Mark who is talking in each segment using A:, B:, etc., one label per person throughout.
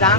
A: দাম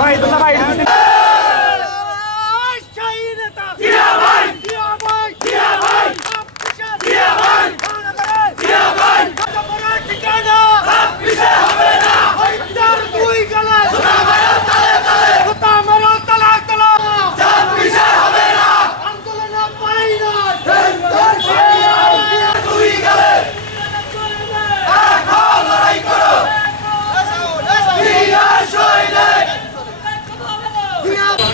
A: ভাই ভাই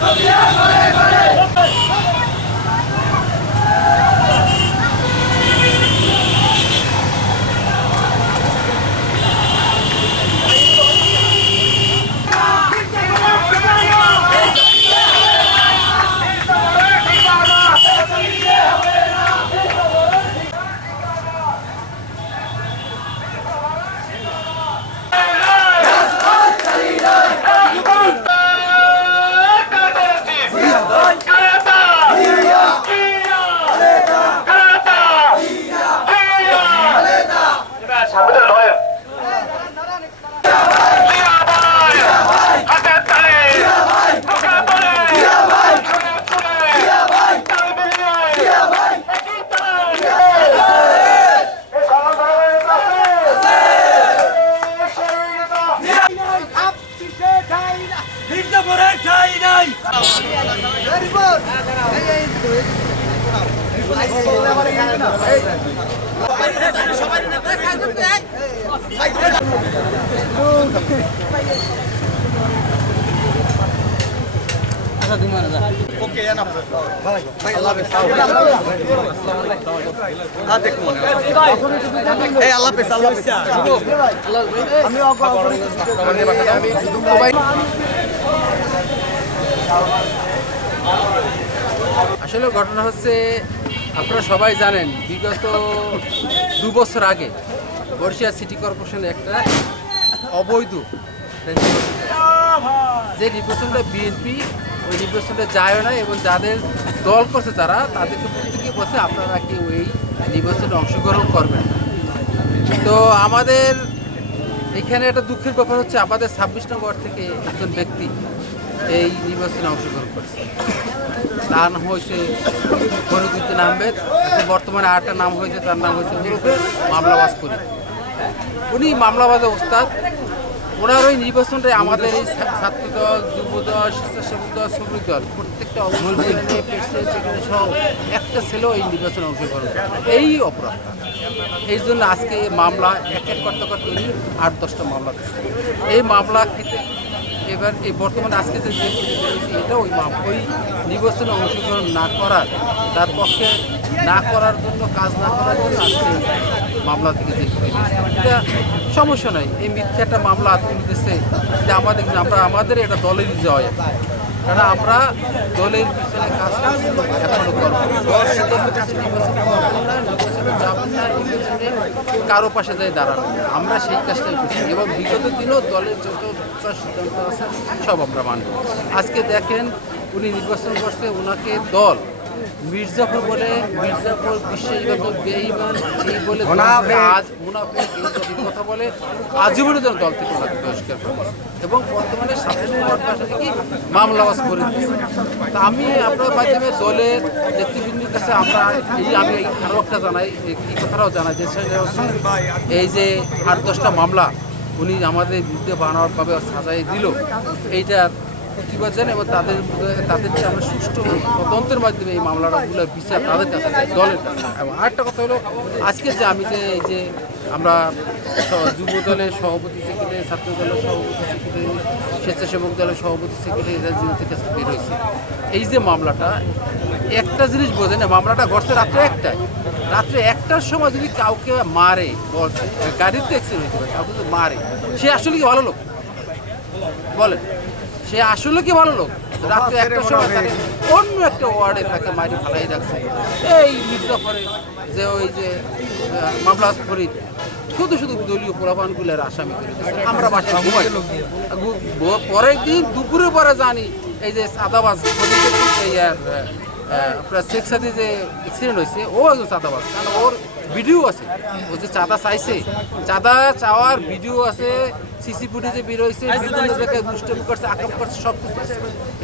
A: فضياء
B: আসলে ঘটনা হচ্ছে, আপনারা সবাই জানেন, বিগত দু বছর আগে বর্ষিয়া সিটি কর্পোরেশনে একটা অবৈধ। যে নির্বাচনটা বিএনপি ওই নির্বাচনটা যায় না এবং যাদের দল করছে তারা, তাদেরকে প্রত্যেকে বসে আপনারা কি ওই নির্বাচনে অংশগ্রহণ করবেন? তো আমাদের এখানে একটা দুঃখের ব্যাপার হচ্ছে, আমাদের ছাব্বিশ নম্বর থেকে একজন ব্যক্তি এই নির্বাচনে অংশগ্রহণ করছে। তার নাম হয়েছে ফরিদুদ্দিন আহমেদ বর্তমানে আরেকটা নাম হয়েছে, তার নাম হয়েছে মামলাবাজ করি উনি মামলাবাজে ওস্তাদ ওনার ওই নির্বাচনটাই আমাদের এই ছাত্র দল যুব দল স্বেচ্ছাসেবক দল, শ্রমিক দল, প্রত্যেকটা সেখানে একটা ছেলেও এই নির্বাচনে অংশগ্রহণ এই অপরাধটা এই জন্য আজকে এই মামলা, এক এক করতে করতে আট, দশটা মামলা। এই মামলা খেতে এবার এই বর্তমানে আজকে যে এটা ওই ওই নির্বাচনে অংশগ্রহণ না করার, তার পক্ষে না করার জন্য, কাজ না করার জন্য আজকে মামলা থেকে এটা সমস্যা নাই। এই মিথ্যা একটা মামলা তুলতেছে যে আমাদের আমরা আমাদের এটা দলেরই জয়। কারণ আমরা দলের পিছনে কাজ করছি, এখনও কারও পাশে যাই দাঁড়ানো আমরা সেই কাজটাই করছি এবং বিগত দিনও দলের যত সিদ্ধান্ত আছে, সব আমরা মানব। আজকে দেখেন, উনি নির্বাচন করছে ওনাকে দল মির্জাফর বলে মির্জাফর বিশ্বাসঘাতক বেঈমান এই বলে আজ মুনাফিক কথা বলে আজীবনের জন্য দল থেকে ওনাকে বহিষ্কার এবং বর্তমানে সাতাশ নম্বর পাশে কি মামলাবাজ করে তা আমি আপনার মাধ্যমে দলের নেতৃবৃন্দের কাছে আমরা এই আমি আরও একটা জানাই এই কথাটাও জানাই যে এই যে আট দশটা মামলা উনি আমাদের বিরুদ্ধে বানানোরভাবে সাজাই দিল এইটার প্রতিবাদ জানাই এবং তাদের তাদের যে আমরা সুষ্ঠু তদন্তের মাধ্যমে এই মামলাগুলো বিচার তাদের কাছে দলের কাছে এবং আরেকটা কথা হলো, আজকে যে আমি যে এই যে আমরা যুব দলের সভাপতি সেক্রেটারি, ছাত্র দলের সভাপতি সেক্রেটারি, স্বেচ্ছাসেবক দলের সভাপতি সেক্রেটারি রাজনীতি কাছে বের হয়েছে। এই যে মামলাটা, একটা জিনিস বোঝে না, মামলাটা ঘটছে রাত্রে একটায়। রাত্রে একটার সময় যদি কাউকে মারে গাড়িতে অ্যাক্সিডেন্ট হতে পারে, কাউকে মারে, সে আসলে কি ভালো লোক? বলেন। সে আসলে কি ভালো লোক? রাত্রে একটা সময় তাকে অন্য একটা ওয়ার্ডে তাকে মারি ফালাই রাখছে এই মির্জাফরে যে ওই যে আহ, মামলা ফরিদ শুধু শুধু দলীয় পোলাপানগুলোর আসামি করে আমরা বাসায় ঘুমাই। পরের দিন দুপুরে পরে জানি এই যে সাদাবাজ ফরিদের এই আপনার শেখ সাথে যে অ্যাক্সিডেন্ট হয়েছে ও একজন চাঁদাবাজ কারণ ওর ভিডিও আছে। ও যে চাঁদা চাইছে। চাঁদা চাওয়ার ভিডিও আছে সিসি ফুটেজে বের হয়েছে বিভিন্ন জায়গায় দুষ্টমি করছে আক্রমণ করছে সব কিছু আছে।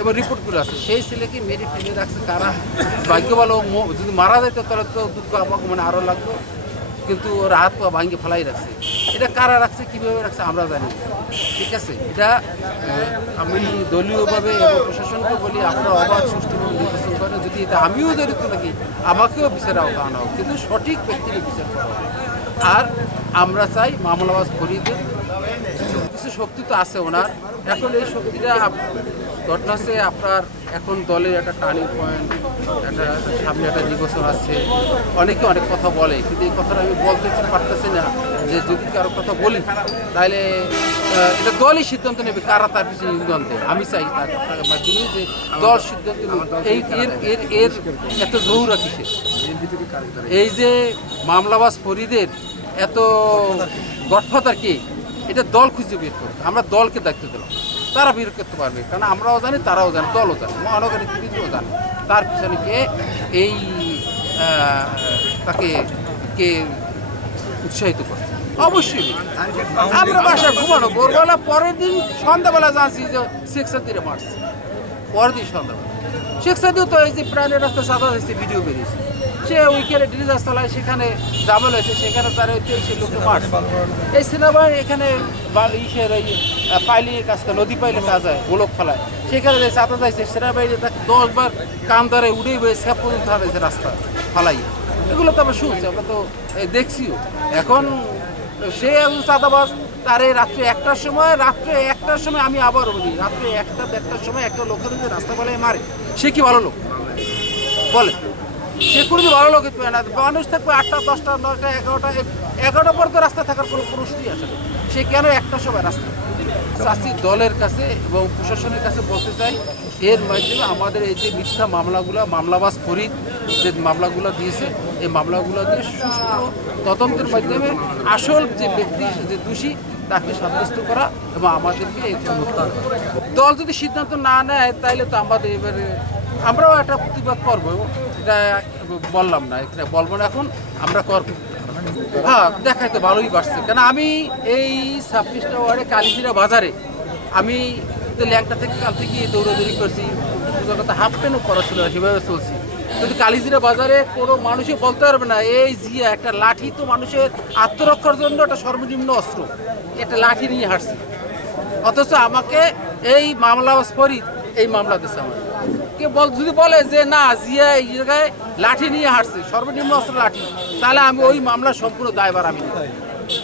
B: এবং রিপোর্টগুলো আছে সেই ছেলেকে মেরে ফেলে রাখছে কারা? ভাগ্য ভালো যদি মারা যেত তাহলে তো দুঃখ আমাকে মানে আরও লাগতো। কিন্তু ওর হাত পা ভাঙ্গে ফেলাই রাখছে। এটা কারা রাখছে কীভাবে রাখছে আমরা জানি ঠিক আছে? এটা আমি দলীয়ভাবে এবং প্রশাসনকে বলি আমরা অবাধ সুষ্ঠুভাবে করেন যদি এটা আমিও জড়িত থাকি, আমাকেও বিচারের আওতা আনা হোক কিন্তু সঠিক ব্যক্তির বিচার করা আর আমরা চাই মামলাবাজ ফরিদের কিছু শক্তি তো আছে ওনার। এখন এই শক্তিটা ঘটনা হচ্ছে আপনার এখন দলের একটা টার্নিং পয়েন্ট একটা সামনে একটা নির্বাচন আছে অনেকে অনেক কথা বলে, কিন্তু এই কথাটা আমি বলতে পারতেছি না যে যদি কারও কথা বলি, তাহলে এটা দলই সিদ্ধান্ত নেবে কারা তার পিছনে ইন্ধন দেয় আমি চাই তার মাধ্যমে যে দল সিদ্ধান্ত। এই এর এর এর এত জরুরা কিসে এই যে মামলাবাজ ফরিদের এত গঠফাদার কে? এটা দল খুঁজে বের করবে আমরা দলকে দায়িত্ব দিলাম। তারা বের করতে পারবে, কারণ আমরাও জানি, তারাও জানি, দলও জানে, মহানগরের বিরুদ্ধেও জানে। তার পিছনে কে এই তাকে কে উৎসাহিত করছে? অবশ্যই আমরা বাসায় ঘুমানো ভোরবেলা, পরের দিন সন্ধ্যাবেলা জানছি যে শেখ সাদিরে মারছে। পরের দিন সন্ধ্যাবেলা। শেখ সাদিও তো এই যে প্রাণের রাস্তা সাদা ভিডিও বেরিয়েছে। সে ওইখানে ডিজাস চালায় সেখানে জামল হয়েছে সেখানে তার তেইশে লোককে মারছে এই সিনেমা এখানে ইসের ওই আহ, পাইলির কাজ করে নদী পাইলে কাজ হয় গোলক ফেলায়। সেখানে যে চাতা যাইছে সেনাবাহিনী তাকে দশবার কান ধরে উড়ে বয়ে স্যাপ পর্যন্ত হারাইছে রাস্তা ফালাই। এগুলো তো আমরা শুনছি আমরা তো দেখছিও। এখন সে একজন চাঁদাবাজ তার এই রাত্রে একটার সময় রাত্রে একটার সময় আমি আবার বলি রাত্রে একটা দেড়টার সময় একটা লোকের রাস্তা পালায় মারে। সে কি ভালো লোক? বলে। সে কোনোদিন ভালো লোক হতে না, মানুষ থাকবে আটটা, দশটা, নয়টা, এগারোটা এগারোটা পর তো রাস্তায় থাকার কোনো প্রশ্নই আসে সে কেন একটা সময় রাস্তা? চাষি দলের কাছে এবং প্রশাসনের কাছে বলতে চাই, এর মাধ্যমে আমাদের এই যে মিথ্যা মামলাগুলো, মামলাবাজ ফরিদ যে মামলাগুলো দিয়েছে, এই মামলাগুলো দিয়ে সুষ্ঠু তদন্তের মাধ্যমে আসল যে ব্যক্তি, যে দোষী, তাকে সাব্যস্ত করা এবং আমাদেরকে এই দল যদি সিদ্ধান্ত না নেয় তাহলে তো আমাদের এবারে আমরাও একটা প্রতিবাদ করব। এটা বললাম না এটা বলব না এখন, আমরা কর হ্যাঁ দেখাই তো ভালোই বাড়ছে। কেন আমি এই ছাব্বিশটা ওয়ার্ডে কালিজিরা বাজারে, আমি তো ল্যাংটা থেকে কাল থেকে দৌড়াদৌড়ি করছি জগতে হাফ প্যান্টও করা ছিল সেভাবে চলছি। কিন্তু কালিজিরা বাজারে কোনো মানুষই বলতে পারবে না, এই জিয়া একটা লাঠি তো মানুষের আত্মরক্ষার জন্য একটা সর্বনিম্ন অস্ত্র, একটা লাঠি নিয়ে হাঁটছি। অথচ আমাকে এই মামলা ফরিদ এই মামলা দিচ্ছে আমার কে বল যদি বলে যে, না, জিয়া এই জায়গায় লাঠি নিয়ে হাঁটছে, সর্বনিম্ন অস্ত্র লাঠি। তাহলে আমি ওই মামলা সম্পূর্ণ দায়বার আমি